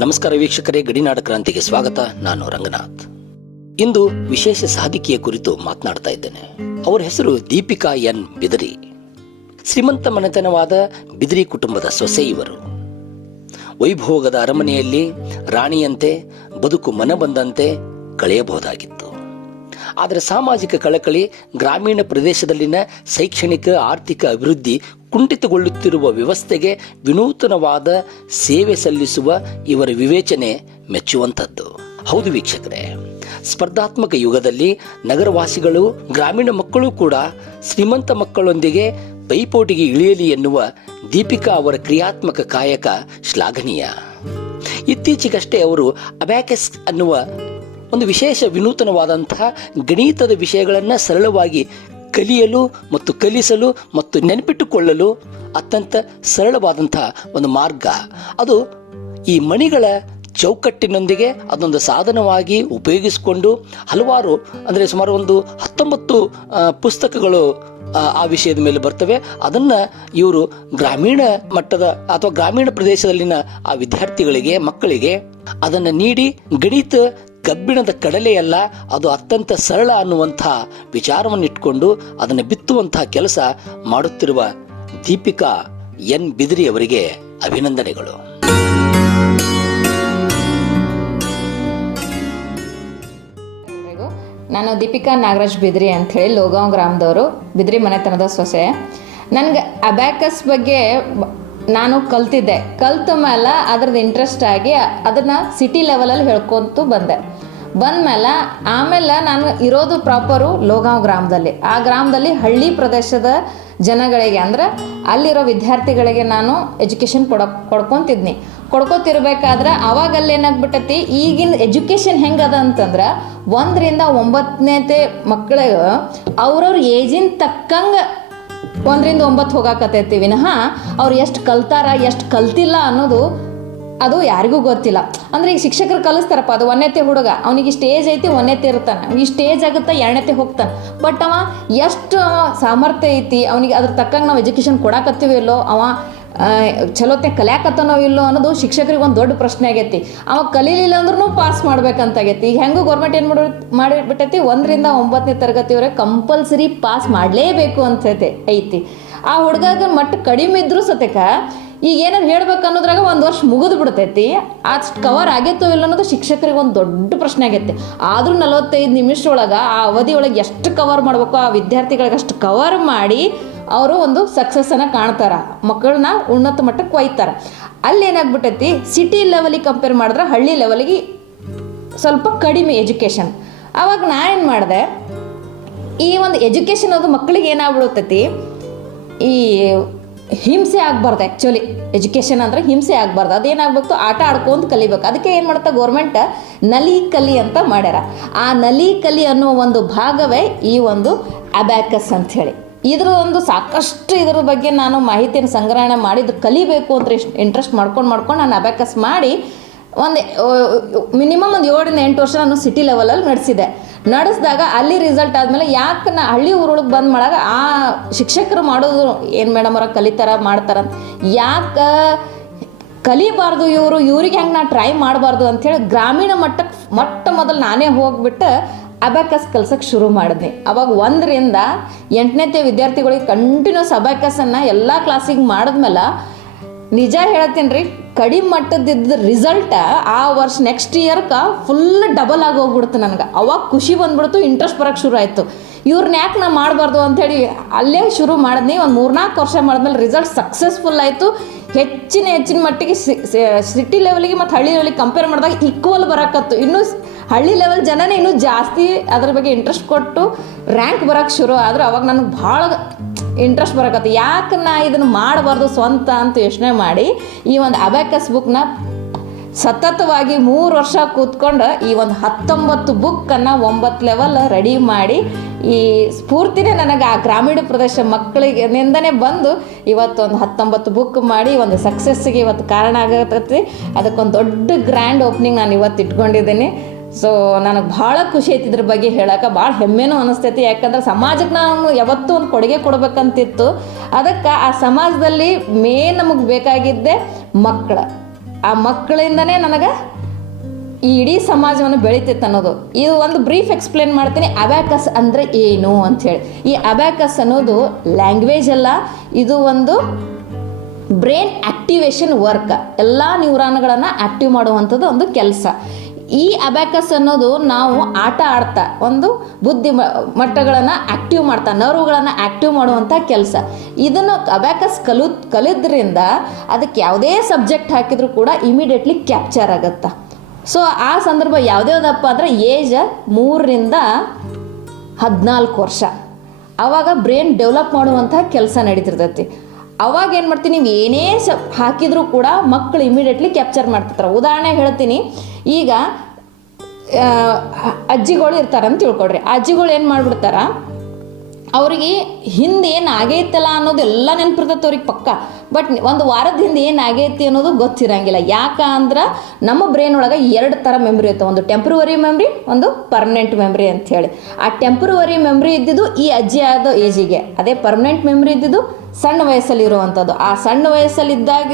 ನಮಸ್ಕಾರ ವೀಕ್ಷಕರೇ, ಗಡಿನಾಡ ಕ್ರಾಂತಿಗೆ ಸ್ವಾಗತ. ನಾನು ರಂಗನಾಥ್. ಇಂದು ವಿಶೇಷ ಸಾಧಿಕೆಯ ಕುರಿತು ಮಾತನಾಡ್ತಾ ಇದ್ದೇನೆ. ಅವರ ಹೆಸರು ದೀಪಿಕಾ ಎನ್ ಬಿದರಿ. ಶ್ರೀಮಂತ ಮನೆತನವಾದ ಬಿದರಿ ಕುಟುಂಬದ ಸೊಸೆ ಇವರು. ವೈಭೋಗದ ಅರಮನೆಯಲ್ಲಿ ರಾಣಿಯಂತೆ ಬದುಕು ಮನ ಬಂದಂತೆ ಕಳೆಯಬಹುದಾಗಿತ್ತು. ಆದರೆ ಸಾಮಾಜಿಕ ಕಳಕಳಿ, ಗ್ರಾಮೀಣ ಪ್ರದೇಶದಲ್ಲಿನ ಶೈಕ್ಷಣಿಕ ಆರ್ಥಿಕ ಅಭಿವೃದ್ಧಿ ಕುಂಠಿತಗೊಳ್ಳುತ್ತಿರುವ ವ್ಯವಸ್ಥೆಗೆ ವಿನೂತನವಾದ ಸೇವೆ ಸಲ್ಲಿಸುವ ಇವರ ವಿವೇಚನೆ ಮೆಚ್ಚುವಂಥದ್ದು. ಹೌದು ವೀಕ್ಷಕರೇ, ಸ್ಪರ್ಧಾತ್ಮಕ ಯುಗದಲ್ಲಿ ನಗರವಾಸಿಗಳು, ಗ್ರಾಮೀಣ ಮಕ್ಕಳು ಕೂಡ ಶ್ರೀಮಂತ ಮಕ್ಕಳೊಂದಿಗೆ ಪೈಪೋಟಿಗೆ ಇಳಿಯಲಿ ಎನ್ನುವ ದೀಪಿಕಾ ಅವರ ಕ್ರಿಯಾತ್ಮಕ ಕಾಯಕ ಶ್ಲಾಘನೀಯ. ಇತ್ತೀಚೆಗಷ್ಟೇ ಅವರು ಅಬ್ಯಾಕಸ್ ಅನ್ನುವ ಒಂದು ವಿಶೇಷ ವಿನೂತನವಾದಂತಹ ಗಣಿತದ ವಿಷಯಗಳನ್ನು ಸರಳವಾಗಿ ಕಲಿಯಲು ಮತ್ತು ಕಲಿಸಲು ಮತ್ತು ನೆನಪಿಟ್ಟುಕೊಳ್ಳಲು ಅತ್ಯಂತ ಸರಳವಾದಂತಹ ಒಂದು ಮಾರ್ಗ, ಅದು ಈ ಮಣಿಗಳ ಚೌಕಟ್ಟಿನೊಂದಿಗೆ ಅದೊಂದು ಸಾಧನವಾಗಿ ಉಪಯೋಗಿಸಿಕೊಂಡು ಹಲವಾರು ಅಂದರೆ ಸುಮಾರು ಒಂದು 19 ಪುಸ್ತಕಗಳು ಆ ವಿಷಯದ ಮೇಲೆ ಬರ್ತವೆ. ಅದನ್ನು ಇವರು ಗ್ರಾಮೀಣ ಮಟ್ಟದ ಅಥವಾ ಗ್ರಾಮೀಣ ಪ್ರದೇಶದಲ್ಲಿನ ಆ ವಿದ್ಯಾರ್ಥಿಗಳಿಗೆ, ಮಕ್ಕಳಿಗೆ ಅದನ್ನು ನೀಡಿ ಗಣಿತ ಕಬ್ಬಿಣದ ಕಡಲೆಯಲ್ಲ, ಅದು ಅತ್ಯಂತ ಸರಳ ಅನ್ನುವಂತಹ ವಿಚಾರವನ್ನು ಇಟ್ಕೊಂಡು ಅದನ್ನು ಬಿತ್ತುವಂತಹ ಕೆಲಸ ಮಾಡುತ್ತಿರುವ ದೀಪಿಕಾ ಎನ್ ಬಿದರಿ ಅವರಿಗೆ ಅಭಿನಂದನೆಗಳು. ನಾನು ದೀಪಿಕಾ ನಾಗರಾಜ್ ಬಿದ್ರಿ ಅಂಥೇಳಿ ಲೋಗಾಂವ್ ಗ್ರಾಮದವರು, ಬಿದ್ರಿ ಮನೆತನದ ಸೊಸೆ. ನನಗೆ ಅಬ್ಯಾಕಸ್ ಬಗ್ಗೆ ನಾನು ಕಲ್ತ ಮೇಲೆ ಅದ್ರದ್ದು ಇಂಟ್ರೆಸ್ಟ್ ಆಗಿ ಅದನ್ನು ಸಿಟಿ ಲೆವೆಲಲ್ಲಿ ಹೇಳ್ಕೊತು ಬಂದಮೇಲೆ ಆಮೇಲೆ ನಾನು ಇರೋದು ಪ್ರಾಪರು ಲೋಗಾಂವ್ ಗ್ರಾಮದಲ್ಲಿ. ಆ ಗ್ರಾಮದಲ್ಲಿ ಹಳ್ಳಿ ಪ್ರದೇಶದ ಜನಗಳಿಗೆ ಅಂದರೆ ಅಲ್ಲಿರೋ ವಿದ್ಯಾರ್ಥಿಗಳಿಗೆ ನಾನು ಎಜುಕೇಷನ್ ಕೊಡ್ಕೊತಿರ್ಬೇಕಾದ್ರೆ ಅವಾಗಲ್ಲಿ ಏನಾಗ್ಬಿಟ್ಟೈತಿ, ಈಗಿನ ಎಜುಕೇಷನ್ ಹೆಂಗದ ಅಂತಂದ್ರೆ 1ರಿಂದ 9ನೇ ಮಕ್ಕಳಿಗೆ ಅವ್ರವ್ರ ಏಜಿನ ತಕ್ಕಂಗೆ 1ರಿಂದ 9 ಹೋಗಾಕತ್ತೈತಿ ವಿನಃ ಅವ್ರು ಎಷ್ಟು ಕಲ್ತಾರ ಎಷ್ಟು ಕಲ್ತಿಲ್ಲ ಅನ್ನೋದು ಅದು ಯಾರಿಗೂ ಗೊತ್ತಿಲ್ಲ. ಅಂದರೆ ಈಗ ಶಿಕ್ಷಕರು ಕಲಿಸ್ತಾರಪ್ಪ, ಅದು 1ನೇ ಹುಡುಗ, ಅವನಿಗೆ ಸ್ಟೇಜ್ ಐತಿ 1ನೇ ಇರ್ತಾನೆ, ಈ ಸ್ಟೇಜ್ ಆಗುತ್ತೆ 2ನೇ ಹೋಗ್ತಾನೆ. ಬಟ್ ಅವ ಎಷ್ಟು ಸಾಮರ್ಥ್ಯ ಐತಿ, ಅವನಿಗೆ ಅದ್ರ ತಕ್ಕಂಗೆ ನಾವು ಎಜುಕೇಷನ್ ಕೊಡಾಕತ್ತೀವಿ ಇಲ್ಲೋ, ಅವ ಚಲೋತ್ತೆ ಕಲಿಯಾಕತ್ತನೋ ಇಲ್ಲೋ ಅನ್ನೋದು ಶಿಕ್ಷಕರಿಗೆ ಒಂದು ದೊಡ್ಡ ಪ್ರಶ್ನೆ ಆಗೈತಿ. ಅವ ಕಲೀಲಿಲ್ಲ ಅಂದ್ರೂ ಪಾಸ್ ಮಾಡ್ಬೇಕಂತಾಗೈತಿ. ಈಗ ಹೆಂಗೂ ಗೌರ್ಮೆಂಟ್ ಏನು ಮಾಡಿಬಿಟ್ಟೈತಿ, 1ರಿಂದ 9ನೇ ತರಗತಿವರೆಗೆ ಕಂಪಲ್ಸರಿ ಪಾಸ್ ಮಾಡಲೇಬೇಕು ಅಂತ ಐತಿ. ಆ ಹುಡುಗಗೆ ಮಟ್ಟ ಕಡಿಮೆ ಇದ್ರೂ ಸತಕ ಈಗ ಏನಾದ್ರು ಹೇಳ್ಬೇಕು ಅನ್ನೋದ್ರಾಗ 1 ವರ್ಷ ಮುಗಿದು ಬಿಡ್ತೈತಿ. ಅಷ್ಟು ಕವರ್ ಆಗೈತೋ ಇಲ್ಲ ಅನ್ನೋದು ಶಿಕ್ಷಕರಿಗೆ ಒಂದು ದೊಡ್ಡ ಪ್ರಶ್ನೆ ಆಗೈತಿ. ಆದರೂ 45 ನಿಮಿಷದೊಳಗೆ ಆ ಅವಧಿ ಒಳಗೆ ಎಷ್ಟು ಕವರ್ ಮಾಡಬೇಕು, ಆ ವಿದ್ಯಾರ್ಥಿಗಳಿಗೆ ಅಷ್ಟು ಕವರ್ ಮಾಡಿ ಅವರು ಒಂದು ಸಕ್ಸಸ್ಸನ್ನು ಕಾಣ್ತಾರೆ, ಮಕ್ಕಳನ್ನ ಉನ್ನತ ಮಟ್ಟಕ್ಕೆ ಒಯ್ತಾರೆ. ಅಲ್ಲಿ ಏನಾಗ್ಬಿಟ್ಟೈತಿ, ಸಿಟಿ ಲೆವೆಲಿಗೆ ಕಂಪೇರ್ ಮಾಡಿದ್ರೆ ಹಳ್ಳಿ ಲೆವೆಲಿಗೆ ಸ್ವಲ್ಪ ಕಡಿಮೆ ಎಜುಕೇಷನ್. ಆವಾಗ ನಾನೇನು ಮಾಡಿದೆ, ಈ ಒಂದು ಎಜುಕೇಷನ್ ಅದು ಮಕ್ಕಳಿಗೆ ಏನಾಗ್ಬಿಡುತ್ತೈತಿ, ಈ ಹಿಂಸೆ ಆಗಬಾರ್ದು. ಆ್ಯಕ್ಚುಲಿ ಎಜುಕೇಷನ್ ಅಂದರೆ ಹಿಂಸೆ ಆಗಬಾರ್ದು, ಅದೇನಾಗಬೇಕು, ಆಟ ಆಡ್ಕೊಂಡು ಕಲಿಬೇಕು. ಅದಕ್ಕೆ ಏನು ಮಾಡುತ್ತೆ ಗೌರ್ಮೆಂಟ್, ನಲಿ ಕಲಿ ಅಂತ ಮಾಡ್ಯಾರ. ಆ ನಲಿ ಕಲಿ ಅನ್ನೋ ಒಂದು ಭಾಗವೇ ಈ ಒಂದು ಅಬ್ಯಾಕಸ್ ಅಂಥೇಳಿ. ಇದ್ರ ಒಂದು ಸಾಕಷ್ಟು ಇದ್ರ ಬಗ್ಗೆ ನಾನು ಮಾಹಿತಿಯನ್ನು ಸಂಗ್ರಹಣೆ ಮಾಡಿದ್ದು ಕಲಿಬೇಕು ಅಂತ ಇಂಟ್ರೆಸ್ಟ್ ಮಾಡ್ಕೊಂಡು ನಾನು ಅಬ್ಯಾಕಸ್ ಮಾಡಿ ಮಿನಿಮಮ್ ಒಂದು 7ರಿಂದ 8 ವರ್ಷ ನಾನು ಸಿಟಿ ಲೆವೆಲಲ್ಲಿ ನಡೆಸಿದಾಗ ಅಲ್ಲಿ ರಿಸಲ್ಟ್ ಆದಮೇಲೆ ಯಾಕೆ ನಾ ಹಳ್ಳಿ ಊರೊಳಗೆ ಬಂದು ಮಾಡಾಗ ಆ ಶಿಕ್ಷಕರು ಮಾಡೋದು ಏನು ಮೇಡಮ್ ಅವ್ರ ಕಲಿತಾರ ಮಾಡ್ತಾರಂತ, ಯಾಕೆ ಕಲಿಬಾರ್ದು ಇವ್ರಿಗೆ ಹೆಂಗೆ ನಾ ಟ್ರೈ ಮಾಡಬಾರ್ದು ಅಂಥೇಳಿ ಗ್ರಾಮೀಣ ಮಟ್ಟ ಮೊದಲು ನಾನೇ ಹೋಗ್ಬಿಟ್ಟು ಅಬ್ಯಾಕಸ್ ಕಲ್ಸಕ್ಕೆ ಶುರು ಮಾಡಿದ್ನಿ. ಅವಾಗ 1ರಿಂದ 8ನೇ ವಿದ್ಯಾರ್ಥಿಗಳಿಗೆ ಕಂಟಿನ್ಯೂಸ್ ಅಬ್ಯಾಕಸನ್ನು ಎಲ್ಲ ಕ್ಲಾಸಿಗೆ ಮಾಡಿದ್ಮೇಲೆ ನಿಜ ಹೇಳ್ತೀನಿ ರೀ, ಕಡಿಮೆ ಮಟ್ಟದಿದ್ದ ರಿಸಲ್ಟ ಆ ವರ್ಷ ನೆಕ್ಸ್ಟ್ ಇಯರ್ಗೆ ಫುಲ್ ಡಬಲ್ ಆಗಿ ಹೋಗ್ಬಿಡ್ತು ನನಗೆ. ಅವಾಗ ಖುಷಿ ಬಂದ್ಬಿಡ್ತು, ಇಂಟ್ರೆಸ್ಟ್ ಬರೋಕ್ಕೆ ಶುರು ಆಯಿತು. ಇವ್ರನ್ನ ಯಾಕೆ ನಾ ಮಾಡಬಾರ್ದು ಅಂಥೇಳಿ ಅಲ್ಲೇ ಶುರು ಮಾಡಿದ್ನಿ. ಒಂದು 3-4 ವರ್ಷ ಮಾಡಿದ್ಮೇಲೆ ರಿಸಲ್ಟ್ ಸಕ್ಸಸ್ಫುಲ್ ಆಯಿತು. ಹೆಚ್ಚಿನ ಮಟ್ಟಿಗೆ ಸಿಟಿ ಲೆವೆಲಿಗೆ ಮತ್ತು ಹಳ್ಳಿ ಲೆವೆಲಿಗೆ ಕಂಪೇರ್ ಮಾಡಿದಾಗ ಈಕ್ವಲ್ ಬರೋಕತ್ತು. ಇನ್ನೂ ಹಳ್ಳಿ ಲೆವೆಲ್ ಜನನೇ ಇನ್ನೂ ಜಾಸ್ತಿ ಅದ್ರ ಬಗ್ಗೆ ಇಂಟ್ರೆಸ್ಟ್ ಕೊಟ್ಟು ರ್ಯಾಂಕ್ ಬರೋಕ್ಕೆ ಶುರು ಆದ್ರೆ ಅವಾಗ ನನಗೆ ಭಾಳ ಇಂಟ್ರೆಸ್ಟ್ ಬರೋಕತ್ತು. ಯಾಕೆ ನಾ ಇದನ್ನು ಮಾಡಬಾರ್ದು ಸ್ವಂತ ಅಂತ ಯೋಚನೆ ಮಾಡಿ ಈ ಒಂದು ಅಬ್ಯಾಕಸ್ ಬುಕ್ನ ಸತತವಾಗಿ 3 ವರ್ಷ ಕೂತ್ಕೊಂಡು ಈ ಒಂದು 19 ಬುಕ್ಕನ್ನು 9 ಲೆವೆಲ್ ರೆಡಿ ಮಾಡಿ, ಈ ಸ್ಫೂರ್ತಿನೇ ನನಗೆ ಆ ಗ್ರಾಮೀಣ ಪ್ರದೇಶ ಮಕ್ಕಳಿಗೆನಿಂದನೇ ಬಂದು ಇವತ್ತೊಂದು 19 ಬುಕ್ ಮಾಡಿ ಒಂದು ಸಕ್ಸಸ್ಸಿಗೆ ಇವತ್ತು ಕಾರಣ ಆಗತ್ತೈತಿ. ಅದಕ್ಕೊಂದು ದೊಡ್ಡ ಗ್ರ್ಯಾಂಡ್ ಓಪನಿಂಗ್ ನಾನು ಇವತ್ತು ಇಟ್ಕೊಂಡಿದ್ದೀನಿ. ಸೊ ನನಗೆ ಭಾಳ ಖುಷಿ ಐತಿ ಇದ್ರ ಬಗ್ಗೆ ಹೇಳೋಕೆ, ಭಾಳ ಹೆಮ್ಮೆನೂ ಅನ್ನಿಸ್ತೈತಿ. ಯಾಕಂದ್ರೆ ಸಮಾಜಕ್ಕೆ ನಾವು ಯಾವತ್ತೂ ಒಂದು ಕೊಡುಗೆ ಕೊಡಬೇಕಂತಿತ್ತು. ಅದಕ್ಕೆ ಆ ಸಮಾಜದಲ್ಲಿ ಮೇನ್ ನಮಗೆ ಬೇಕಾಗಿದ್ದೆ ಮಕ್ಕಳು. ಆ ಮಕ್ಕಳಿಂದನೇ ನನಗೆ ಈ ಇಡೀ ಸಮಾಜವನ್ನು ಬೆಳಿತೈತೆ ಅನ್ನೋದು. ಇದು ಒಂದು ಬ್ರೀಫ್ ಎಕ್ಸ್ಪ್ಲೇನ್ ಮಾಡ್ತೀನಿ, ಅಬ್ಯಾಕಸ್ ಅಂದರೆ ಏನು ಅಂಥೇಳಿ. ಈ ಅಬ್ಯಾಕಸ್ ಅನ್ನೋದು ಲ್ಯಾಂಗ್ವೇಜ್ ಅಲ್ಲ, ಇದು ಒಂದು ಬ್ರೈನ್ ಆಕ್ಟಿವೇಶನ್ ವರ್ಕ್, ಎಲ್ಲ ನ್ಯೂರಾನ್ಗಳನ್ನು ಆಕ್ಟಿವ್ ಮಾಡುವಂಥದ್ದು ಒಂದು ಕೆಲಸ. ಈ ಅಬ್ಯಾಕಸ್ ಅನ್ನೋದು ನಾವು ಆಟ ಆಡ್ತಾ ಒಂದು ಬುದ್ಧಿ ಮಟ್ಟಗಳನ್ನು ಆಕ್ಟಿವ್ ಮಾಡ್ತಾ, ನರ್ವ್ಗಳನ್ನು ಆಕ್ಟಿವ್ ಮಾಡುವಂಥ ಕೆಲಸ. ಇದನ್ನು ಅಬ್ಯಾಕಸ್ ಕಲಿದ್ರಿಂದ ಅದಕ್ಕೆ ಯಾವುದೇ ಸಬ್ಜೆಕ್ಟ್ ಹಾಕಿದರೂ ಕೂಡ ಇಮಿಡಿಯೇಟ್ಲಿ ಕ್ಯಾಪ್ಚರ್ ಆಗುತ್ತೆ. ಸೊ ಆ ಸಂದರ್ಭ ಯಾವುದ್ಯಾವುದಪ್ಪ ಅಂದರೆ ಏಜ್ 3ರಿಂದ 14 ವರ್ಷ, ಆವಾಗ ಬ್ರೈನ್ ಡೆವಲಪ್ ಮಾಡುವಂಥ ಕೆಲಸ ನಡೀತಿರ್ತೈತಿ. ಅವಾಗ ಏನು ಮಾಡ್ತೀನಿ, ನೀವು ಏನೇ ಹಾಕಿದರೂ ಕೂಡ ಮಕ್ಕಳು ಇಮಿಡಿಯೇಟ್ಲಿ ಕ್ಯಾಪ್ಚರ್ ಮಾಡ್ತಿರ್ತಾರೆ. ಉದಾಹರಣೆ ಹೇಳ್ತೀನಿ, ಈಗ ಅಜ್ಜಿಗಳು ಇರ್ತಾರಂತ ತಿಳ್ಕೊಡ್ರಿ. ಆ ಅಜ್ಜಿಗಳು ಏನು ಮಾಡಿಬಿಡ್ತಾರ, ಅವ್ರಿಗೆ ಹಿಂದೆ ಏನು ಆಗೈತಲ್ಲ ಅನ್ನೋದು ಎಲ್ಲ ನೆನಪಿರ್ತೈತೆ ಅವ್ರಿಗೆ ಪಕ್ಕ. ಬಟ್ ಒಂದು ವಾರದ ಹಿಂದೆ ಏನು ಆಗೈತಿ ಅನ್ನೋದು ಗೊತ್ತಿರಂಗಿಲ್ಲ. ಯಾಕಂದ್ರೆ ನಮ್ಮ ಬ್ರೈನ್ ಒಳಗೆ 2 ಥರ ಮೆಮ್ರಿ ಇರ್ತವೆ, ಒಂದು ಟೆಂಪ್ರವರಿ ಮೆಮ್ರಿ, ಒಂದು ಪರ್ಮನೆಂಟ್ ಮೆಮ್ರಿ ಅಂಥೇಳಿ. ಆ ಟೆಂಪ್ರವರಿ ಮೆಮ್ರಿ ಇದ್ದಿದ್ದು ಈ ಅಜ್ಜಿ ಆದ ಏಜಿಗೆ, ಅದೇ ಪರ್ಮನೆಂಟ್ ಮೆಮ್ರಿ ಇದ್ದಿದ್ದು ಸಣ್ಣ ವಯಸ್ಸಲ್ಲಿ ಇರುವಂಥದ್ದು. ಆ ಸಣ್ಣ ವಯಸ್ಸಲ್ಲಿದ್ದಾಗ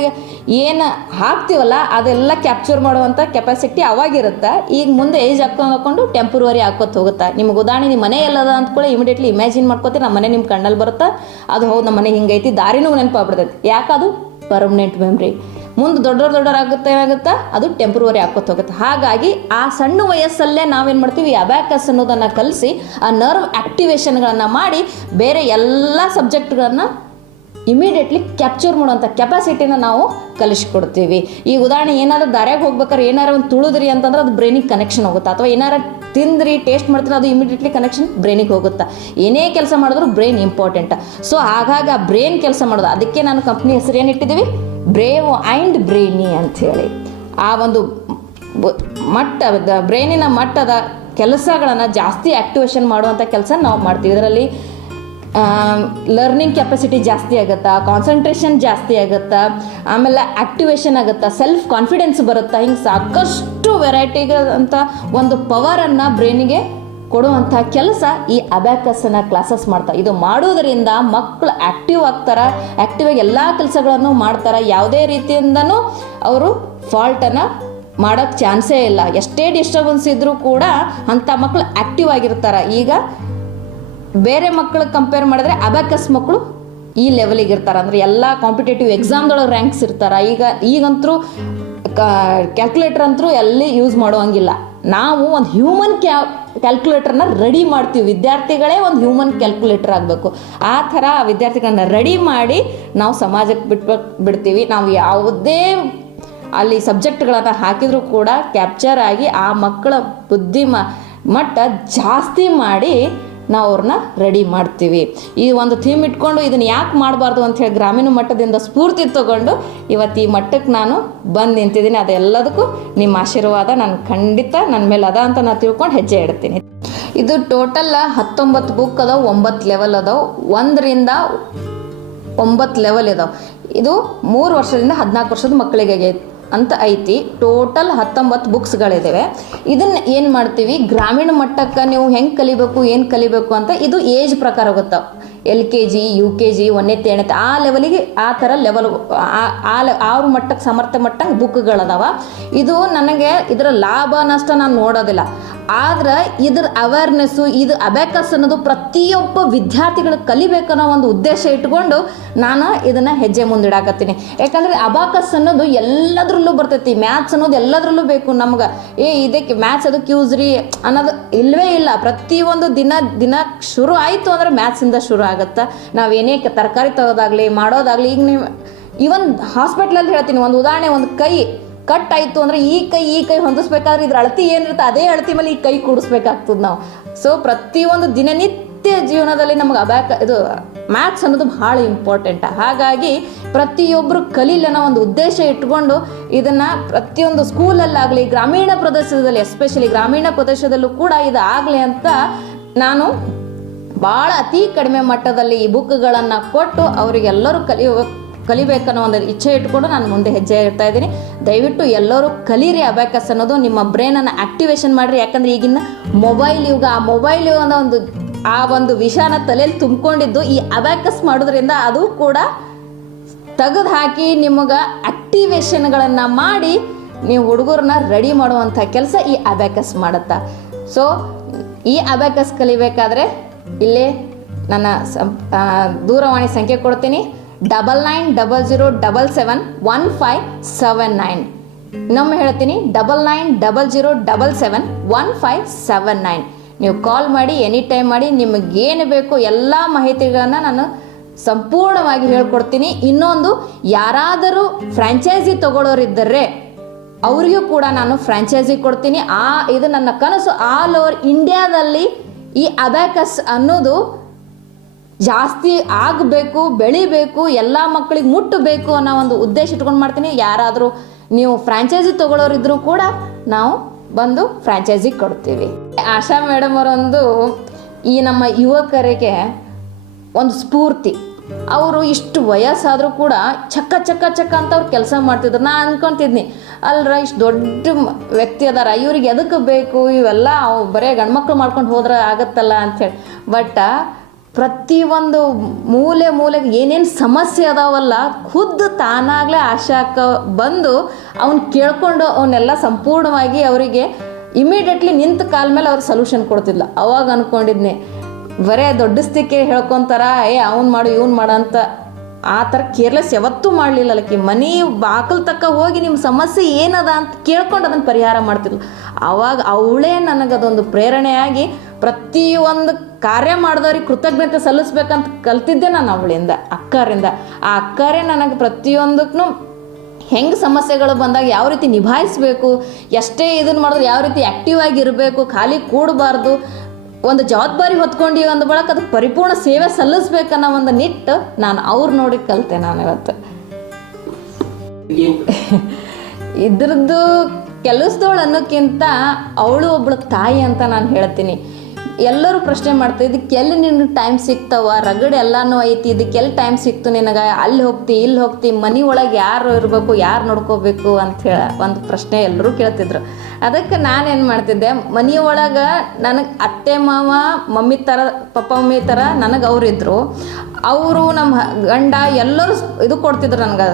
ಏನು ಹಾಕ್ತೀವಲ್ಲ ಅದೆಲ್ಲ ಕ್ಯಾಪ್ಚರ್ ಮಾಡುವಂಥ ಕೆಪಾಸಿಟಿ ಅವಾಗಿರುತ್ತೆ. ಈಗ ಮುಂದೆ ಏಜ್ ಹಾಕೊಂಡು ಟೆಂಪ್ರವರಿ ಹಾಕೋತ ಹೋಗುತ್ತೆ. ನಿಮ್ಗೆ ಉದಾಹರಣೆ, ನಿಮ್ಮ ಮನೆ ಎಲ್ಲದ ಅಂದ್ಕೊಳ್ಳಿ ಇಮಿಡಿಯೇಟ್ಲಿ ಇಮ್ಯಾಜಿನ್ ಮಾಡ್ಕೋತೀರಿ, ನಮ್ಮ ಮನೆ ನಿಮ್ಮ ಕಣ್ಣಲ್ಲಿ ಬರುತ್ತೆ, ಅದು ಹೌದು ನಮ್ಮ ಮನೆ ಹಿಂಗೈತಿ, ದಾರಿನೂ ನೆನಪಾಗ್ಬಿಡ್ತೈತಿ. ಯಾಕದು ಪರ್ಮನೆಂಟ್ ಮೆಮ್ರಿ. ಮುಂದೆ ದೊಡ್ಡದಾಗುತ್ತೆ ಏನಾಗುತ್ತೆ, ಅದು ಟೆಂಪ್ರವರಿ ಹಾಕೋತ ಹೋಗುತ್ತೆ. ಹಾಗಾಗಿ ಆ ಸಣ್ಣ ವಯಸ್ಸಲ್ಲೇ ನಾವೇನು ಮಾಡ್ತೀವಿ, ಅಬ್ಯಾಕಸ್ ಅನ್ನೋದನ್ನು ಕಲಿಸಿ ಆ ನರ್ವ್ ಆ್ಯಕ್ಟಿವೇಶನ್ಗಳನ್ನು ಮಾಡಿ ಬೇರೆ ಎಲ್ಲ ಸಬ್ಜೆಕ್ಟ್ಗಳನ್ನು ಇಮಿಡಿಯೇಟ್ಲಿ ಕ್ಯಾಪ್ಚರ್ ಮಾಡುವಂಥ ಕೆಪಾಸಿಟಿನ ನಾವು ಕಲಿಸ್ಕೊಡ್ತೀವಿ. ಈ ಉದಾಹರಣೆ, ಏನಾದರೂ ದಾರ್ಯಾಗ ಹೋಗ್ಬೇಕಾದ್ರೆ ಏನಾರು ಒಂದು ತುಳಿದ್ರಿ ಅಂತಂದ್ರೆ ಅದು ಬ್ರೈನಿಗೆ ಕನೆಕ್ಷನ್ ಹೋಗುತ್ತೆ, ಅಥವಾ ಏನಾರು ತಿಂದ್ರಿ ಟೇಸ್ಟ್ ಮಾಡ್ತೀರ ಅದು ಇಮಿಡಿಯೇಟ್ಲಿ ಕನೆಕ್ಷನ್ ಬ್ರೈನಿಗೆ ಹೋಗುತ್ತೆ. ಏನೇ ಕೆಲಸ ಮಾಡಿದ್ರು ಬ್ರೈನ್ ಇಂಪಾರ್ಟೆಂಟ್. ಸೊ ಹಾಗಾಗಿ ಆ ಬ್ರೈನ್ ಕೆಲಸ ಮಾಡೋದು, ಅದಕ್ಕೆ ನಾನು ಕಂಪ್ನಿ ಹೆಸರು ಏನಿಟ್ಟಿದ್ದೀವಿ, ಬ್ರೇವ್ ಆ್ಯಂಡ್ ಬ್ರೈನಿ ಅಂಥೇಳಿ. ಆ ಒಂದು ಮಟ್ಟದ ಬ್ರೈನಿನ ಮಟ್ಟದ ಕೆಲಸಗಳನ್ನು ಜಾಸ್ತಿ ಆ್ಯಕ್ಟಿವೇಶನ್ ಮಾಡುವಂಥ ಕೆಲಸ ನಾವು ಮಾಡ್ತೀವಿ. ಇದರಲ್ಲಿ ಲರ್ನಿಂಗ್ ಕೆಪಾಸಿಟಿ ಜಾಸ್ತಿ ಆಗುತ್ತಾ, ಕಾನ್ಸಂಟ್ರೇಷನ್ ಜಾಸ್ತಿ ಆಗುತ್ತಾ, ಆಮೇಲೆ ಆ್ಯಕ್ಟಿವೇಶನ್ ಆಗುತ್ತಾ, ಸೆಲ್ಫ್ ಕಾನ್ಫಿಡೆನ್ಸ್ ಬರುತ್ತಾ, ಹಿಂಗೆ ಸಾಕಷ್ಟು ವೆರೈಟಿಗಳಂಥ ಒಂದು ಪವರನ್ನು ಬ್ರೈನಿಗೆ ಕೊಡುವಂಥ ಕೆಲಸ ಈ ಅಬ್ಯಾಕಸ್ಸನ್ನು ಕ್ಲಾಸಸ್ ಮಾಡ್ತಾರೆ. ಇದು ಮಾಡೋದರಿಂದ ಮಕ್ಕಳು ಆ್ಯಕ್ಟಿವ್ ಆಗ್ತಾರೆ, ಆ್ಯಕ್ಟಿವಾಗಿ ಎಲ್ಲ ಕೆಲಸಗಳನ್ನು ಮಾಡ್ತಾರೆ. ಯಾವುದೇ ರೀತಿಯಿಂದನೂ ಅವರು ಫಾಲ್ಟನ್ನು ಮಾಡೋಕ್ಕೆ ಚಾನ್ಸೇ ಇಲ್ಲ. ಎಷ್ಟೇ ಡಿಸ್ಟರ್ಬೆನ್ಸ್ ಇದ್ದರೂ ಕೂಡ ಅಂಥ ಮಕ್ಕಳು ಆ್ಯಕ್ಟಿವ್ ಆಗಿರ್ತಾರೆ. ಈಗ ಬೇರೆ ಮಕ್ಕಳಿಗೆ ಕಂಪೇರ್ ಮಾಡಿದ್ರೆ ಅಬ್ಯಾಕಸ್ ಮಕ್ಕಳು ಈ ಲೆವೆಲಿಗೆ ಇರ್ತಾರೆ. ಅಂದರೆ ಎಲ್ಲ ಕಾಂಪಿಟೇಟಿವ್ ಎಕ್ಸಾಮ್ದೊಳಗೆ ರ್ಯಾಂಕ್ಸ್ ಇರ್ತಾರೆ. ಈಗಂತರೂ ಕ್ಯಾಲ್ಕುಲೇಟರ್ ಅಂತರೂ ಎಲ್ಲಿ ಯೂಸ್ ಮಾಡುವಂಗಿಲ್ಲ. ನಾವು ಒಂದು ಹ್ಯೂಮನ್ ಕ್ಯಾಲ್ಕುಲೇಟರ್ನ ರೆಡಿ ಮಾಡ್ತೀವಿ. ವಿದ್ಯಾರ್ಥಿಗಳೇ ಒಂದು ಹ್ಯೂಮನ್ ಕ್ಯಾಲ್ಕುಲೇಟರ್ ಆಗಬೇಕು. ಆ ಥರ ವಿದ್ಯಾರ್ಥಿಗಳನ್ನ ರೆಡಿ ಮಾಡಿ ನಾವು ಸಮಾಜಕ್ಕೆ ಬಿಡ್ತೀವಿ. ನಾವು ಯಾವುದೇ ಅಲ್ಲಿ ಸಬ್ಜೆಕ್ಟ್ಗಳನ್ನು ಹಾಕಿದರೂ ಕೂಡ ಕ್ಯಾಪ್ಚರ್ ಆಗಿ ಆ ಮಕ್ಕಳ ಬುದ್ಧಿ ಮಟ್ಟ ಜಾಸ್ತಿ ಮಾಡಿ ನಾವು ಅವ್ರನ್ನ ರೆಡಿ ಮಾಡ್ತೀವಿ. ಈ ಒಂದು ಥೀಮ್ ಇಟ್ಕೊಂಡು ಇದನ್ನು ಯಾಕೆ ಮಾಡಬಾರ್ದು ಅಂಥೇಳಿ ಗ್ರಾಮೀಣ ಮಟ್ಟದಿಂದ ಸ್ಫೂರ್ತಿ ತಗೊಂಡು ಇವತ್ತು ಈ ಮಟ್ಟಕ್ಕೆ ನಾನು ಬಂದು ನಿಂತಿದ್ದೀನಿ. ಅದೆಲ್ಲದಕ್ಕೂ ನಿಮ್ಮ ಆಶೀರ್ವಾದ ನಾನು ಖಂಡಿತ ನನ್ನ ಮೇಲೆ ಅದ ಅಂತ ನಾನು ತಿಳ್ಕೊಂಡು ಹೆಜ್ಜೆ ಇಡ್ತೀನಿ. ಇದು ಟೋಟಲ್ 19 ಬುಕ್ ಅದಾವೆ, 9 ಲೆವೆಲ್ ಅದಾವೆ, 1ರಿಂದ 9 ಲೆವೆಲ್ ಇದಾವೆ. ಇದು 3 ವರ್ಷದಿಂದ 14 ವರ್ಷದ ಮಕ್ಕಳಿಗೆ ಅಂತ ಐತಿ. ಟೋಟಲ್ 19 ಬುಕ್ಸ್ಗಳಿದ್ದಾವೆ. ಇದನ್ನು ಏನು ಮಾಡ್ತೀವಿ, ಗ್ರಾಮೀಣ ಮಟ್ಟಕ್ಕೆ ನೀವು ಹೆಂಗೆ ಕಲಿಬೇಕು, ಏನು ಕಲಿಬೇಕು ಅಂತ ಇದು ಏಜ್ ಪ್ರಕಾರ ಹೋಗುತ್ತೆ. LKG, UKG, 1ನೇ 3ನೇ ಆ ಲೆವೆಲಿಗೆ ಆ ಥರ ಲೆವೆಲ್ ಅವ್ರ ಮಟ್ಟಕ್ಕೆ ಸಾಮರ್ಥ್ಯ ಮಟ್ಟಕ್ಕೆ ಬುಕ್ಗಳದಾವ. ಇದು ನನಗೆ ಇದರ ಲಾಭ ನಷ್ಟ ನಾನು ನೋಡೋದಿಲ್ಲ, ಆದ್ರೆ ಇದ್ರ ಅವೇರ್ನೆಸ್ಸು, ಇದು ಅಬ್ಯಾಕಸ್ ಅನ್ನೋದು ಪ್ರತಿಯೊಬ್ಬ ವಿದ್ಯಾರ್ಥಿಗಳು ಕಲಿಬೇಕನ್ನೋ ಒಂದು ಉದ್ದೇಶ ಇಟ್ಕೊಂಡು ನಾನು ಇದನ್ನು ಹೆಜ್ಜೆ ಮುಂದಿಡಾಕತ್ತೀನಿ. ಯಾಕಂದರೆ ಅಬಾಕಸ್ ಅನ್ನೋದು ಎಲ್ಲದರಲ್ಲೂ ಬರ್ತೈತಿ, ಮ್ಯಾಥ್ಸ್ ಅನ್ನೋದು ಎಲ್ಲದರಲ್ಲೂ ಬೇಕು ನಮ್ಗೆ. ಇದಕ್ಕೆ ಮ್ಯಾಥ್ಸ್ ಅದಕ್ಕೆ ಯೂಸ್ ರೀ ಅನ್ನೋದು ಇಲ್ಲವೇ ಇಲ್ಲ. ಪ್ರತಿಯೊಂದು ದಿನ ಶುರು ಆಯಿತು ಅಂದರೆ ಮ್ಯಾಥ್ಸಿಂದ ಶುರು ಆಗುತ್ತೆ. ನಾವೇನೇ ತರಕಾರಿ ತಗೋದಾಗಲಿ ಮಾಡೋದಾಗಲಿ, ಈಗ ನೀವು ಈವನ್ ಹಾಸ್ಪಿಟ್ಲಲ್ಲಿ ಹೇಳ್ತೀನಿ, ಒಂದು ಉದಾಹರಣೆ, ಒಂದು ಕೈ ಕಟ್ ಆಯಿತು ಅಂದರೆ ಈ ಕೈ ಹೊಂದಿಸ್ಬೇಕಾದ್ರೆ ಇದ್ರ ಅಳತಿ ಏನಿರುತ್ತೆ ಅದೇ ಅಳತಿ ಮೇಲೆ ಈ ಕೈ ಕೂಡಿಸ್ಬೇಕಾಗ್ತದೆ ನಾವು. ಸೊ ಪ್ರತಿಯೊಂದು ದಿನನಿತ್ಯ ಜೀವನದಲ್ಲಿ ನಮಗೆ ಇದು ಮ್ಯಾಥ್ಸ್ ಅನ್ನೋದು ಭಾಳ ಇಂಪಾರ್ಟೆಂಟ್. ಹಾಗಾಗಿ ಪ್ರತಿಯೊಬ್ಬರು ಕಲೀಲನ್ನೋ ಒಂದು ಉದ್ದೇಶ ಇಟ್ಕೊಂಡು ಇದನ್ನು ಪ್ರತಿಯೊಂದು ಸ್ಕೂಲಲ್ಲಾಗಲಿ, ಗ್ರಾಮೀಣ ಪ್ರದೇಶದಲ್ಲಿ ಎಸ್ಪೆಷಲಿ ಗ್ರಾಮೀಣ ಪ್ರದೇಶದಲ್ಲೂ ಕೂಡ ಇದು ಆಗಲಿ ಅಂತ ನಾನು ಭಾಳ ಅತಿ ಕಡಿಮೆ ಮಟ್ಟದಲ್ಲಿ ಈ ಬುಕ್ಗಳನ್ನು ಕೊಟ್ಟು ಅವರಿಗೆಲ್ಲರೂ ಕಲಿಬೇಕನ್ನೋ ಒಂದು ಇಚ್ಛೆ ಇಟ್ಕೊಂಡು ನಾನು ಮುಂದೆ ಹೆಜ್ಜೆ ಇಡ್ತಾ ಇದ್ದೀನಿ. ದಯವಿಟ್ಟು ಎಲ್ಲರೂ ಕಲೀರಿ ಅಬ್ಯಾಕಸ್ ಅನ್ನೋದು, ನಿಮ್ಮ ಬ್ರೈನನ್ನು ಆ್ಯಕ್ಟಿವೇಶನ್ ಮಾಡಿರಿ. ಯಾಕಂದರೆ ಈಗಿನ ಮೊಬೈಲ್ ಯುಗ, ಆ ಮೊಬೈಲ್ ಯುಗ ಅನ್ನೋ ಆ ಒಂದು ವಿಷಯನ ತಲೆಯಲ್ಲಿ ತುಂಬಿಕೊಂಡಿದ್ದು ಈ ಅಬ್ಯಾಕಸ್ ಮಾಡೋದ್ರಿಂದ ಅದು ಕೂಡ ತೆಗೆದು ಹಾಕಿ ನಿಮಗೆ ಆಕ್ಟಿವೇಶನ್ಗಳನ್ನು ಮಾಡಿ ನೀವು ಹುಡುಗರನ್ನ ರೆಡಿ ಮಾಡುವಂಥ ಕೆಲಸ ಈ ಅಬ್ಯಾಕಸ್ ಮಾಡುತ್ತಾ. ಸೊ ಈ ಅಬ್ಯಾಕಸ್ ಕಲಿಬೇಕಾದ್ರೆ ಇಲ್ಲೇ ನನ್ನ ದೂರವಾಣಿ ಸಂಖ್ಯೆ ಕೊಡ್ತೀನಿ, 9900771579. ಇನ್ನೊಮ್ಮೆ ಹೇಳ್ತೀನಿ, 9900771579. ನೀವು ಕಾಲ್ ಮಾಡಿ, ಎನಿ ಟೈಮ್ ಮಾಡಿ, ನಿಮಗೇನು ಬೇಕು ಎಲ್ಲ ಮಾಹಿತಿಗಳನ್ನು ನಾನು ಸಂಪೂರ್ಣವಾಗಿ ಹೇಳ್ಕೊಡ್ತೀನಿ. ಇನ್ನೊಂದು, ಯಾರಾದರೂ ಫ್ರ್ಯಾಂಚೈಸಿ ತಗೊಳ್ಳೋರಿದ್ದರೆ ಅವರಿಗೂ ಕೂಡ ನಾನು ಫ್ರ್ಯಾಂಚೈಸಿ ಕೊಡ್ತೀನಿ. ಇದು ನನ್ನ ಕನಸು. ಆಲ್ ಓವರ್ ಇಂಡಿಯಾದಲ್ಲಿ ಈ ಅಬ್ಯಾಕಸ್ ಅನ್ನೋದು ಜಾಸ್ತಿ ಆಗಬೇಕು, ಬೆಳಿಬೇಕು, ಎಲ್ಲ ಮಕ್ಕಳಿಗೆ ಮುಟ್ಟಬೇಕು ಅನ್ನೋ ಒಂದು ಉದ್ದೇಶ ಇಟ್ಕೊಂಡು ಮಾಡ್ತೀನಿ. ಯಾರಾದರೂ ನೀವು ಫ್ರ್ಯಾಂಚೈಸಿ ತಗೊಳ್ಳೋರಿದ್ರೂ ಕೂಡ ನಾವು ಬಂದು ಫ್ರ್ಯಾಂಚೈಸಿ ಕೊಡ್ತೀವಿ. ಆಶಾ ಮೇಡಮ್ ಅವರೊಂದು ಈ ನಮ್ಮ ಯುವಕರಿಗೆ ಒಂದು ಸ್ಫೂರ್ತಿ. ಅವರು ಇಷ್ಟು ವಯಸ್ಸಾದರೂ ಕೂಡ ಚಕ್ಕ ಚಕ್ಕ ಚಕ್ಕ ಅಂತ ಅವ್ರು ಕೆಲಸ ಮಾಡ್ತಿದ್ರು. ನಾನು ಅಂದ್ಕೊತಿದ್ನಿ, ಅಲ್ರ ಇಷ್ಟು ದೊಡ್ಡ ವ್ಯಕ್ತಿ ಅದಾರ, ಇವ್ರಿಗೆ ಎದಕ್ಕೆ ಬೇಕು ಇವೆಲ್ಲ, ಬರೀ ಗಂಡ್ಮಕ್ಳು ಮಾಡ್ಕೊಂಡು ಹೋದ್ರೆ ಆಗತ್ತಲ್ಲ ಅಂಥೇಳಿ. ಬಟ್ ಪ್ರತಿಯೊಂದು ಮೂಲೆಗೆ ಏನೇನು ಸಮಸ್ಯೆ ಅದಾವಲ್ಲ, ಖುದ್ದು ತಾನಾಗಲೇ ಆಶಾಕ ಬಂದು ಅವ್ನು ಕೇಳ್ಕೊಂಡು ಅವನ್ನೆಲ್ಲ ಸಂಪೂರ್ಣವಾಗಿ ಅವರಿಗೆ ಇಮಿಡಿಯೇಟ್ಲಿ ನಿಂತ ಕಾಲ ಮೇಲೆ ಅವ್ರು ಸೊಲ್ಯೂಷನ್ ಕೊಡ್ತಿದ್ಲ. ಅವಾಗ ಅಂದ್ಕೊಂಡಿದ್ನೆ, ಬರೇ ದೊಡ್ಡಸ್ತಿಕೆ ಹೇಳ್ಕೊತಾರ, ಅವ್ನು ಮಾಡು ಇವ್ನು ಮಾಡು ಅಂತ ಆ ಥರ ಕೇರ್ಲೆಸ್ ಯಾವತ್ತೂ ಮಾಡಲಿಲ್ಲ. ಅಲ್ಲಕ್ಕಿ ಮನೆ ಬಾಕಲ್ ತಕ್ಕ ಹೋಗಿ ನಿಮ್ಮ ಸಮಸ್ಯೆ ಏನದ ಅಂತ ಕೇಳ್ಕೊಂಡು ಅದನ್ನು ಪರಿಹಾರ ಮಾಡ್ತಿದ್ಲು. ಆವಾಗ ಅವಳೇ ನನಗದೊಂದು ಪ್ರೇರಣೆಯಾಗಿ ಪ್ರತಿಯೊಂದು ಕಾರ್ಯ ಮಾಡಿದವ್ರಿಗೆ ಕೃತಜ್ಞತೆ ಸಲ್ಲಿಸ್ಬೇಕಂತ ಕಲ್ತಿದ್ದೆ ನಾನು ಅವಳಿಂದ, ಅಕ್ಕರಿಂದ. ಆ ಅಕ್ಕರೇ ನನಗೆ ಪ್ರತಿಯೊಂದಕ್ಕೂ ಹೆಂಗೆ ಸಮಸ್ಯೆಗಳು ಬಂದಾಗ ಯಾವ ರೀತಿ ನಿಭಾಯಿಸಬೇಕು, ಎಷ್ಟೇ ಇದನ್ನು ಮಾಡಿದ್ರೆ ಯಾವ ರೀತಿ ಆ್ಯಕ್ಟಿವ್ ಆಗಿರಬೇಕು, ಖಾಲಿ ಕೂಡಬಾರ್ದು, ಒಂದು ಜವಾಬ್ದಾರಿ ಹೊತ್ಕೊಂಡು ಒಂದು ಬಳಕ ಅದಕ್ಕೆ ಪರಿಪೂರ್ಣ ಸೇವೆ ಸಲ್ಲಿಸ್ಬೇಕನ್ನೋ ಒಂದು ನಿಟ್ಟು ನಾನು ಅವ್ರು ನೋಡಿ ಕಲಿತೆ. ನಾನು ಇವತ್ತು ಇದ್ರದ್ದು ಕೆಲಸದವಳು ಅನ್ನೋಕ್ಕಿಂತ ಅವಳು ಒಬ್ಳು ತಾಯಿ ಅಂತ ನಾನು ಹೇಳ್ತೀನಿ. ಎಲ್ಲರೂ ಪ್ರಶ್ನೆ ಮಾಡ್ತಾ ಇದಕ್ಕೆ ಎಲ್ಲಿ ನಿನಗೆ ಟೈಮ್ ಸಿಗ್ತಾವ, ರಗಡೆ ಎಲ್ಲನೂ ಐತಿ, ಇದಕ್ಕೆ ಎಲ್ಲಿ ಟೈಮ್ ಸಿಕ್ತು ನಿನಗೆ, ಅಲ್ಲಿ ಹೋಗ್ತಿ ಇಲ್ಲಿ ಹೋಗ್ತಿ, ಮನೆ ಒಳಗೆ ಯಾರು ಇರಬೇಕು, ಯಾರು ನೋಡ್ಕೋಬೇಕು ಅಂಥೇಳಿ ಒಂದು ಪ್ರಶ್ನೆ ಎಲ್ಲರೂ ಕೇಳ್ತಿದ್ರು. ಅದಕ್ಕೆ ನಾನೇನು ಮಾಡ್ತಿದ್ದೆ, ಮನೆಯೊಳಗೆ ನನಗೆ ಅತ್ತೆ ಮಾವ ಮಮ್ಮಿ ಥರ, ಪಪ್ಪ ಮಮ್ಮಿ ಥರ ನನಗೆ ಅವರಿದ್ದರು. ಅವರು ನಮ್ಮ ಗಂಡ ಎಲ್ಲರೂ ಇದು ಕೊಡ್ತಿದ್ರು ನನಗೆ,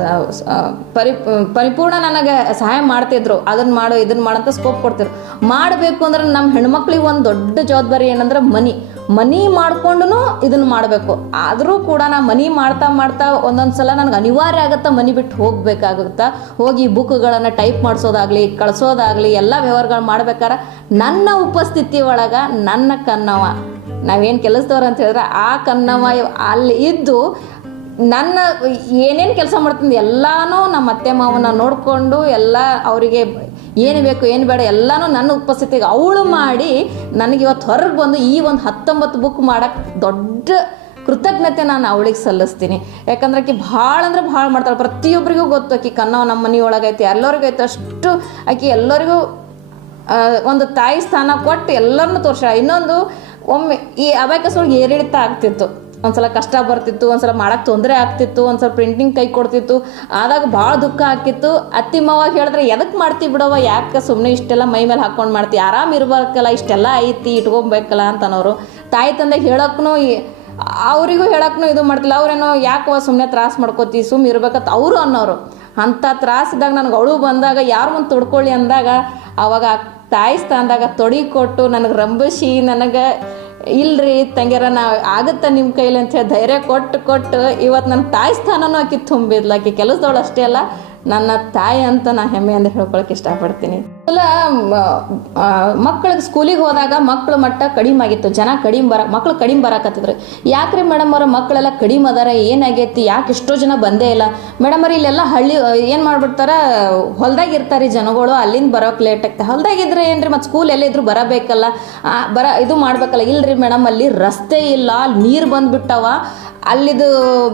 ಪರಿಪೂರ್ಣ ನನಗೆ ಸಹಾಯ ಮಾಡ್ತಿದ್ರು. ಅದನ್ನು ಮಾಡು ಇದನ್ನು ಮಾಡು ಅಂತ ಸ್ಕೋಪ್ ಕೊಡ್ತಿದ್ರು. ಮಾಡಬೇಕು ಅಂದ್ರೆ ನಮ್ಮ ಹೆಣ್ಮಕ್ಳಿಗೆ ಒಂದು ದೊಡ್ಡ ಜವಾಬ್ದಾರಿ ಏನಂದ್ರೆ ಮನಿ ಮಾಡ್ಕೊಂಡು ಇದನ್ನು ಮಾಡಬೇಕು. ಆದರೂ ಕೂಡ ನಾ ಮನಿ ಮಾಡ್ತಾ ಒಂದೊಂದು ಸಲ ನನಗೆ ಅನಿವಾರ್ಯ ಆಗುತ್ತಾ ಮನೆ ಬಿಟ್ಟು ಹೋಗಬೇಕಾಗುತ್ತಾ. ಹೋಗಿ ಬುಕ್ಗಳನ್ನು ಟೈಪ್ ಮಾಡಿಸೋದಾಗಲಿ ಕಳಿಸೋದಾಗಲಿ ಎಲ್ಲ ವ್ಯವಹಾರಗಳು ಮಾಡ್ಬೇಕಾರೆ ನನ್ನ ಉಪಸ್ಥಿತಿ ಒಳಗೆ ನನ್ನ ಕನ್ನವ, ನಾವೇನು ಕೆಲಸದವ್ರು ಅಂತ ಹೇಳಿದ್ರೆ ಆ ಕನ್ನವ ಅಲ್ಲಿ ಇದ್ದು ನನ್ನ ಏನೇನು ಕೆಲಸ ಮಾಡ್ತೀನಿ ಎಲ್ಲನೂ ನಮ್ಮ ಅತ್ತೆ ಮಾವನ ನೋಡಿಕೊಂಡು ಎಲ್ಲ ಅವರಿಗೆ ಏನು ಬೇಕು ಏನು ಬೇಡ ಎಲ್ಲನೂ ನನ್ನ ಉಪಸ್ಥಿತಿಗೆ ಅವಳು ಮಾಡಿ ನನಗೆ ಇವತ್ತು ಹೊರಗೆ ಬಂದು ಈ ಒಂದು 19 ಬುಕ್ ಮಾಡೋಕ್ಕೆ ದೊಡ್ಡ ಕೃತಜ್ಞತೆ ನಾನು ಅವಳಿಗೆ ಸಲ್ಲಿಸ್ತೀನಿ. ಯಾಕಂದ್ರೆ ಆಕೆ ಭಾಳ ಅಂದ್ರೆ ಭಾಳ ಮಾಡ್ತಾಳೆ. ಪ್ರತಿಯೊಬ್ಬರಿಗೂ ಗೊತ್ತು ಆಕೆ ಕನ್ನವ ನಮ್ಮ ಮನೆಯೊಳಗೈತಿ, ಎಲ್ಲರಿಗೂ ಐತೆ. ಅಷ್ಟು ಆಕೆ ಎಲ್ಲರಿಗೂ ಒಂದು ತಾಯಿ ಸ್ಥಾನ ಕೊಟ್ಟು ಎಲ್ಲರನ್ನೂ ತೋರ್ಸಾಳ. ಇನ್ನೊಂದು, ಒಮ್ಮೆ ಈ ಅಬ್ಯಾಕಸ್ ಒಳಗೆ ಏರಿಳಿತ ಆಗ್ತಿತ್ತು, ಒಂದ್ಸಲ ಕಷ್ಟ ಬರ್ತಿತ್ತು, ಒಂದ್ಸಲ ಮಾಡೋಕ್ಕೆ ತೊಂದರೆ ಆಗ್ತಿತ್ತು, ಒಂದ್ಸಲ ಪ್ರಿಂಟಿಂಗ್ ಕೈ ಕೊಡ್ತಿತ್ತು, ಆದಾಗ ಭಾಳ ದುಃಖ ಆಗ್ತಿತ್ತು. ಅತ್ತಿ ಮಾವ ಹೇಳಿದ್ರೆ ಎದಕ್ಕೆ ಮಾಡ್ತೀವಿ ಬಿಡವ, ಯಾಕೆ ಸುಮ್ಮನೆ ಇಷ್ಟೆಲ್ಲ ಮೈ ಮೇಲೆ ಹಾಕ್ಕೊಂಡು ಮಾಡ್ತೀವಿ, ಆರಾಮ್ ಇರ್ಬೇಕಲ್ಲ, ಇಷ್ಟೆಲ್ಲ ಐತಿ ಇಟ್ಕೊಬೇಕಲ್ಲ ಅಂತ ಅನ್ನೋರು. ತಾಯಿ ತಂದೆ ಹೇಳೋಕ್ಕೂ ಅವರಿಗೂ ಹೇಳೋಕ್ಕೂ ಇದು ಮಾಡ್ತಿಲ್ಲ. ಅವ್ರೇನೋ ಯಾಕವ ಸುಮ್ಮನೆ ತ್ರಾಸ ಮಾಡ್ಕೋತಿ, ಸುಮ್ಮನೆ ಇರ್ಬೇಕಂತ ಅವರು ಅನ್ನೋರು. ಅಂಥ ತ್ರಾಸಿದಾಗ ನನಗೆ ಅವಳು ಬಂದಾಗ ಯಾರು ಮುಂದೆ ತೊಡ್ಕೊಳ್ಳಿ ಅಂದಾಗ ಆವಾಗ ತಾಯಿ ಸ್ಥಾನದಾಗ ತೊಡಿ ಕೊಟ್ಟು ನನಗೆ ರಂಬಿಸಿ ನನಗೆ ಇಲ್ರಿ ತಂಗ್ಯಾರ ನಾ ಆಗುತ್ತೆ ನಿಮ್ಮ ಕೈಲಿ ಅಂತೇಳಿ ಧೈರ್ಯ ಕೊಟ್ಟು ಇವತ್ತು ನನ್ನ ತಾಯಿ ಸ್ಥಾನನೂ ಆಕಿ ತುಂಬಿದ್ಲು. ಆಕಿ ಕೆಲಸದವಳು ಅಷ್ಟೇ ಅಲ್ಲ, ನನ್ನ ತಾಯಿ ಅಂತ ನಾ ಹೆಮ್ಮೆಯಿಂದ ಹೇಳ್ಕೊಳಕ್ಕೆ ಇಷ್ಟಪಡ್ತೀನಿ. ಎಲ್ಲ ಮಕ್ಕಳಿಗೆ ಸ್ಕೂಲಿಗೆ ಹೋದಾಗ ಮಕ್ಕಳು ಮಟ್ಟ ಕಡಿಮೆ ಆಗಿತ್ತು, ಮಕ್ಕಳು ಕಡಿಮೆ ಬರಾಕತ್ತಿದ್ರು. ಯಾಕ್ರಿ ಮೇಡಮ್ ಅವ್ರ ಮಕ್ಕಳೆಲ್ಲ ಕಡಿಮೆ ಅದಾರ, ಏನಾಗೈತಿ, ಯಾಕೆ ಎಷ್ಟೋ ಜನ ಬಂದೇ ಇಲ್ಲ ಮೇಡಮ್ ಅವ್ರ? ಇಲ್ಲೆಲ್ಲ ಹಳ್ಳಿ ಏನು ಮಾಡ್ಬಿಡ್ತಾರ, ಹೊಲ್ದಾಗ ಇರ್ತಾರೆ ಜನಗಳು, ಅಲ್ಲಿಂದ ಬರೋಕೆ ಲೇಟ್ ಆಗ್ತದೆ. ಹೊಲ್ದಾಗಿದ್ರೆ ಏನ್ರಿ ಮತ್ತು ಸ್ಕೂಲ್ ಎಲ್ಲಿದ್ರು ಬರಬೇಕಲ್ಲ, ಇದು ಮಾಡ್ಬೇಕಲ್ಲ. ಇಲ್ರಿ ಮೇಡಮ್ ಅಲ್ಲಿ ರಸ್ತೆ ಇಲ್ಲ, ಅಲ್ಲಿ ನೀರು ಬಂದುಬಿಟ್ಟವ, ಅಲ್ಲಿದು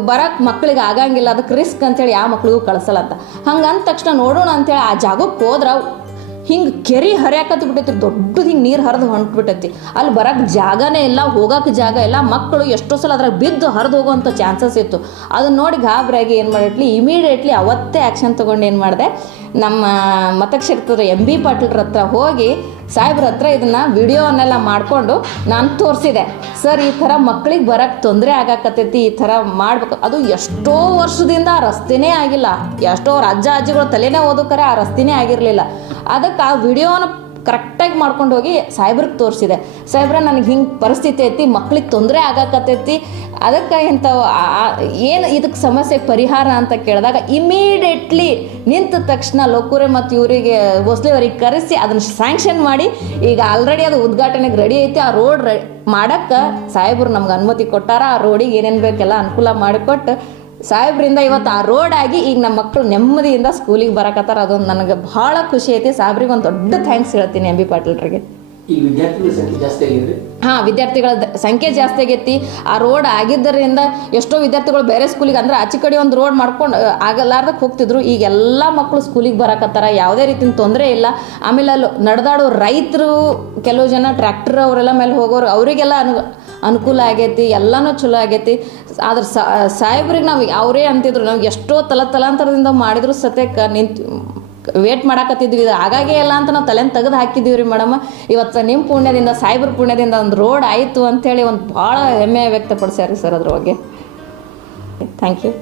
ಬರೋಕ್ಕೆ ಮಕ್ಕಳಿಗೆ ಆಗಂಗಿಲ್ಲ, ಅದಕ್ಕೆ ರಿಸ್ಕ್ ಅಂತೇಳಿ ಯಾವ ಮಕ್ಳಿಗೂ ಕಳಿಸಲ್ಲ ಅಂತ. ಹಂಗೆ ಅಂದ ತಕ್ಷಣ ನೋಡೋಣ ಅಂತೇಳಿ ಆ ಜಾಗಕ್ಕೆ ಹೋದ್ರೆ ಹಿಂಗೆ ಕೆರೆ ಹರಿಯಾಕತ್ತು ಬಿಟ್ಟೈತಿ, ದೊಡ್ಡದು ಹಿಂಗೆ ನೀರು ಹರಿದು ಹೊಂಟ್ಬಿಟ್ಟೈತಿ. ಅಲ್ಲಿ ಬರೋಕ್ಕೆ ಜಾಗನೇ ಇಲ್ಲ, ಹೋಗೋಕೆ ಜಾಗ ಇಲ್ಲ, ಮಕ್ಕಳು ಎಷ್ಟೋ ಸಲ ಅದ್ರಾಗ ಬಿದ್ದು ಹರಿದು ಹೋಗೋವಂಥ ಚಾನ್ಸಸ್ ಇತ್ತು. ಅದನ್ನ ನೋಡಿ ಗಾಬರಿಯಾಗಿ ಏನು ಮಾಡಿಟ್ಲಿ, ಇಮಿಡಿಯೇಟ್ಲಿ ಅವತ್ತೇ ಆ್ಯಕ್ಷನ್ ತೊಗೊಂಡು ಏನು ಮಾಡಿದೆ, ನಮ್ಮ ಮತಕ್ಷೇತ್ರದ MB ಪಾಟೀಲ್ರ ಹತ್ರ ಹೋಗಿ ಸಾಹೇಬ್ರ ಹತ್ರ ಇದನ್ನು ವಿಡಿಯೋನೆಲ್ಲ ಮಾಡಿಕೊಂಡು ನಾನು ತೋರಿಸಿದೆ. ಸರ್ ಈ ಥರ ಮಕ್ಳಿಗೆ ಬರೋಕ್ಕೆ ತೊಂದರೆ ಆಗಾಕತ್ತೈತಿ, ಈ ಥರ ಮಾಡ್ಬೇಕು. ಅದು ಎಷ್ಟೋ ವರ್ಷದಿಂದ ಆ ರಸ್ತೆನೇ ಆಗಿಲ್ಲ, ಎಷ್ಟೋ ಅಜ್ಜ ಅಜ್ಜಿಗಳು ತಲೆನೇ ಓದೋಕರೆ ಆ ರಸ್ತೆನೇ ಆಗಿರಲಿಲ್ಲ. ಅದಕ್ಕೆ ಆ ವಿಡಿಯೋನ ಕರೆಕ್ಟಾಗಿ ಮಾಡ್ಕೊಂಡು ಹೋಗಿ ಸಾಹೇಬ್ರಿಗೆ ತೋರಿಸಿದೆ. ಸಾಹೇಬ್ರ ನನಗೆ ಹಿಂಗೆ ಪರಿಸ್ಥಿತಿ ಐತಿ, ಮಕ್ಳಿಗೆ ತೊಂದರೆ ಆಗಾಕತ್ತೈತಿ, ಅದಕ್ಕೆ ಇಂಥವು ಏನು ಇದಕ್ಕೆ ಸಮಸ್ಯೆಗೆ ಪರಿಹಾರ ಅಂತ ಕೇಳಿದಾಗ ಇಮಿಡಿಯೇಟ್ಲಿ ನಿಂತ ತಕ್ಷಣ ಲೋಕೂರೆ ಮತ್ತು ಇವರಿಗೆ ಭೋಸ್ಲೆ ಅವ್ರಿಗೆ ಕರೆಸಿ ಅದನ್ನು ಸ್ಯಾಂಕ್ಷನ್ ಮಾಡಿ ಈಗ ಆಲ್ರೆಡಿ ಅದು ಉದ್ಘಾಟನೆಗೆ ರೆಡಿ ಐತಿ. ಆ ರೋಡ್ ಮಾಡೋಕ್ಕೆ ಸಾಹೇಬ್ರು ನಮ್ಗೆ ಅನುಮತಿ ಕೊಟ್ಟಾರ. ಆ ರೋಡಿಗೆ ಏನೇನು ಬೇಕೆಲ್ಲ ಅನುಕೂಲ ಮಾಡಿಕೊಟ್ಟು ಸಾಹೇಬ್ರಿಂದ ಇವತ್ತು ಆ ರೋಡ್ ಆಗಿ ಈಗ ನಮ್ಮ ಮಕ್ಕಳು ನೆಮ್ಮದಿಯಿಂದ ಸ್ಕೂಲಿಗೆ ಬರಕತ್ತಾರ. ಅದೊಂದು ನನಗೆ ಭಾಳ ಖುಷಿ ಐತಿ. ಸಾಹೇಬ್ರಿಗೆ ಒಂದು ದೊಡ್ಡ ಥ್ಯಾಂಕ್ಸ್ ಹೇಳ್ತೀನಿ MB ಪಾಟೀಲ್ರಿಗೆ. ಈ ವಿದ್ಯಾರ್ಥಿಗಳ ಸಂಖ್ಯೆ ಜಾಸ್ತಿ ಆಗಿದೆ. ಹಾಂ, ವಿದ್ಯಾರ್ಥಿಗಳ ಸಂಖ್ಯೆ ಜಾಸ್ತಿ ಆಗೈತಿ. ಆ ರೋಡ್ ಆಗಿದ್ದರಿಂದ ಎಷ್ಟೋ ವಿದ್ಯಾರ್ಥಿಗಳು ಬೇರೆ ಸ್ಕೂಲಿಗೆ ಅಂದ್ರೆ ಆಚೆ ಕಡೆ ಒಂದು ರೋಡ್ ಮಾಡ್ಕೊಂಡು ಆಗಲಾರ್ದಕ್ಕೆ ಹೋಗ್ತಿದ್ರು. ಈಗ ಎಲ್ಲ ಮಕ್ಕಳು ಸ್ಕೂಲಿಗೆ ಬರಕತ್ತಾರ, ಯಾವುದೇ ರೀತಿಯ ತೊಂದರೆ ಇಲ್ಲ. ಆಮೇಲೆ ಅಲ್ಲಿ ನಡೆದಾಡೋ ರೈತರು, ಕೆಲವು ಜನ ಟ್ರ್ಯಾಕ್ಟರ್ ಅವರೆಲ್ಲ ಮೇಲೆ ಹೋಗೋರು, ಅವರಿಗೆಲ್ಲ ಅನುಕೂಲ ಆಗೈತಿ, ಎಲ್ಲನೂ ಚಲೋ ಆಗೈತಿ. ಆದ್ರೆ ಸಾಹೇಬ್ರಿಗೆ ನಾವು ಅವರೇ ಅಂತಿದ್ರು, ನಾವು ಎಷ್ಟೋ ತಲಾಂತರದಿಂದ ಮಾಡಿದ್ರು ಸತ್ಯಕ್ಕೆ ವೇಟ್ ಮಾಡಾಕತ್ತಿದ್ವಿ, ಇದು ಆಗಾಗೇ ಇಲ್ಲ ಅಂತ ನಾವು ತಲೆನ ತೆಗೆದು ಹಾಕಿದ್ದೀವಿ ರೀ ಮೇಡಮ್. ಇವತ್ತು ನಿಮ್ಮ ಪುಣ್ಯದಿಂದ, ಸಾಹೇಬ್ರ ಪುಣ್ಯದಿಂದ ಒಂದು ರೋಡ್ ಆಯಿತು ಅಂಥೇಳಿ ಒಂದು ಭಾಳ ಹೆಮ್ಮೆ ವ್ಯಕ್ತಪಡಿಸ್ಯಾರ ಸರ್ ಅದ್ರ ಬಗ್ಗೆ. Thank you.